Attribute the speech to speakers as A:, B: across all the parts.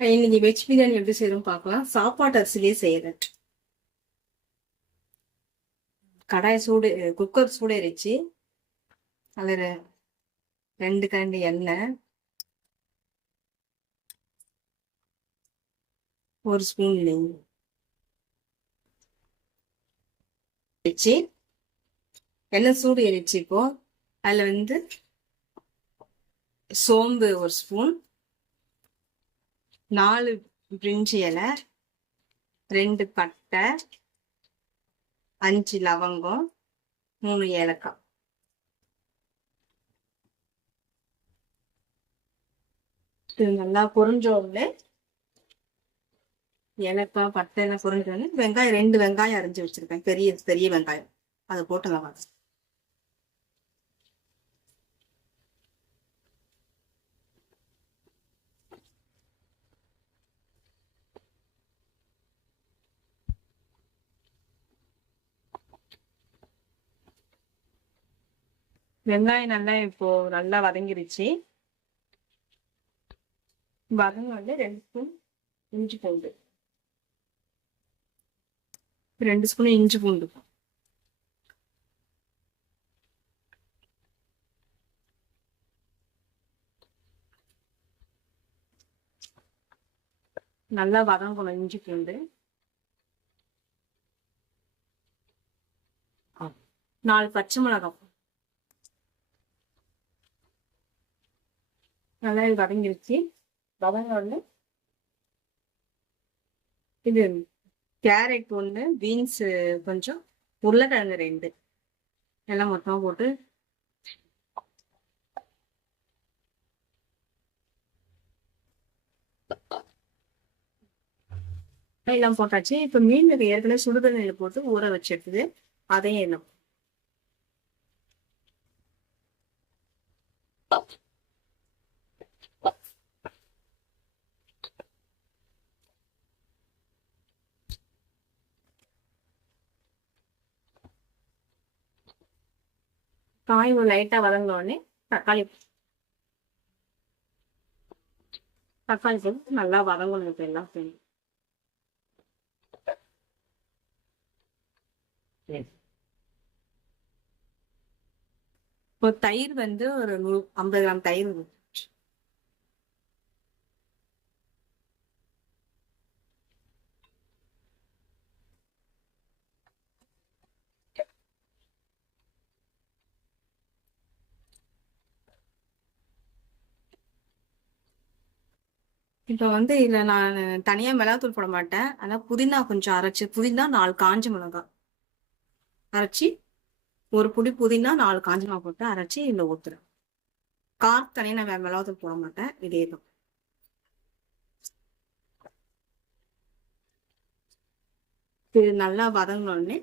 A: இன்னைக்கு வெஜ் பிரியாணி எப்படி செய்யறோம் பார்க்கலாம் சாப்பாட்டு அரிசிலேயே செய்யறேன். கடாய் சூடு குக்கர் சூடு எரிச்சு அதில் ரெண்டு கரண்டி எண்ணெய் ஒரு ஸ்பூன் நெய் வச்சு எண்ணெய் சூடு எரிச்சு இப்போ அதில் வந்து சோம்பு ஒரு ஸ்பூன் நாலு பிரிஞ்சி இலை ரெண்டு பட்டை அஞ்சு லவங்கம் மூணு ஏலக்காய். இது நல்லா பொறிஞ்சோடனே ஏலக்காய் பட்டை எல்லாம் பொறிஞ்சோடனே வெங்காயம் ரெண்டு வெங்காயம் அரைஞ்சி வச்சிருக்கேன் பெரிய பெரிய வெங்காயம். அதை போட்டு நல்லா வெங்காயம் நல்லா இப்போ நல்லா வதங்கிருச்சு. வதங்க வந்து ரெண்டு ஸ்பூன் இஞ்சி பூண்டு. ரெண்டு ஸ்பூன் இஞ்சி பூண்டு. நல்லா வதங்கணும் இஞ்சி பூண்டு. நாலு பச்சை மிளகாய். நல்லா இது வதங்கிருச்சு. வதங்க இது கேரட் ஒன்று பீன்ஸ் கொஞ்சம் உருளைக்கிழங்கு ரெண்டு. எல்லாம் மொத்தமாக போட்டு எல்லாம் போட்டாச்சு. இப்போ மீன் ஏற்கனவே சுடுதண்ணியில் போட்டு ஊற வச்சு எடுத்தது அதையும் என்ன காய் லைட்டாக வதங்கின உடனே தக்காளி தக்காளி போட்டு நல்லா வதங்கணும் இப்போ எல்லாம் சேர்ந்து இப்போ தயிர் வந்து ஒரு நூ ஐம்பது கிராம் தயிர் இப்போ வந்து இதில் நான் தனியாக மிளகாத்தூள் போட மாட்டேன். ஆனால் புதினா கொஞ்சம் அரைச்சி புதினா நாலு காஞ்ச மிளகா. அரைச்சி ஒரு புடி புதினா நாலு காஞ்ச மிளகா போட்டு அரைச்சி இதில் ஊற்றுறேன் கார் தனியாக நான் மிளகாத்தூள் போட மாட்டேன். இதே தான். இது நல்லா வதங்கினோடனே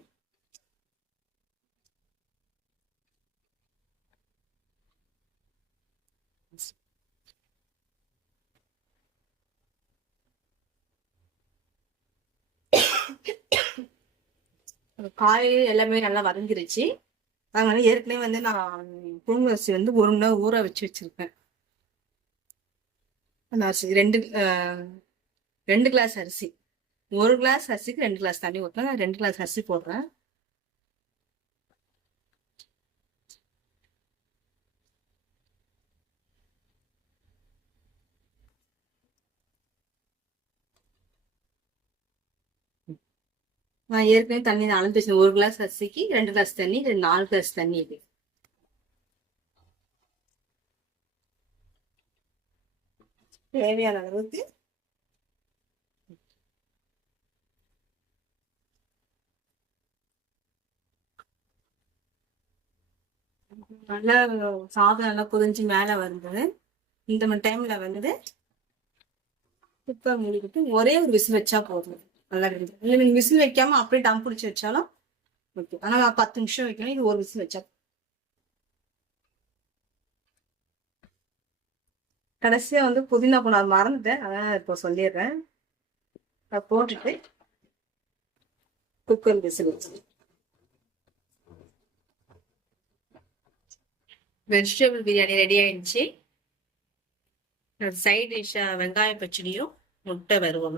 A: காய் எல்லாமே நல்லா வதங்கிருச்சு. அதனால ஏற்கனவே வந்து நான் புழுங்கரிசி வந்து ஒரு மணி நேரம் ஊற வச்சு வச்சுருப்பேன். அந்த அரிசி ரெண்டு ரெண்டு கிளாஸ் அரிசி. ஒரு கிளாஸ் அரிசிக்கு ரெண்டு கிளாஸ் தண்ணி ஊற்றுறேன் நான் ரெண்டு கிளாஸ் அரிசி போடுறேன். நான் ஏற்கனவே தண்ணி அளந்து வச்சேன் ஒரு கிளாஸ் அரிசிக்கு ரெண்டு கிளாஸ் தண்ணி நாலு கிளாஸ் தண்ணி இது. தேவையான அளவுக்கு. நல்லா சாதம் நல்லா கொதிஞ்சு மேலே வரும்போது இந்த மாதிரி டைம்ல வந்து குக்கர் மூடிக்கிட்டு ஒரே ஒரு விசில் வச்சா போதும். நல்லா இருக்குது இல்லை நீங்கள் விசில் வைக்காம அப்படியே டம் பிடிச்சி வச்சாலும் ஓகே ஆனால் நான் பத்து நிமிஷம் வைக்கணும். இது ஒரு விசில் வச்சா. கடைசியாக வந்து புதினா போனால் மறந்துட்டேன். அதான் இப்போ சொல்லிடுறேன். அதை போட்டுட்டு குக்கர் விசில் வச்சு வெஜிடபிள் பிரியாணி ரெடி ஆயிடுச்சு. சைட் டிஷ்ஷாக வெங்காய பச்சடியும் முட்டை வறுவல்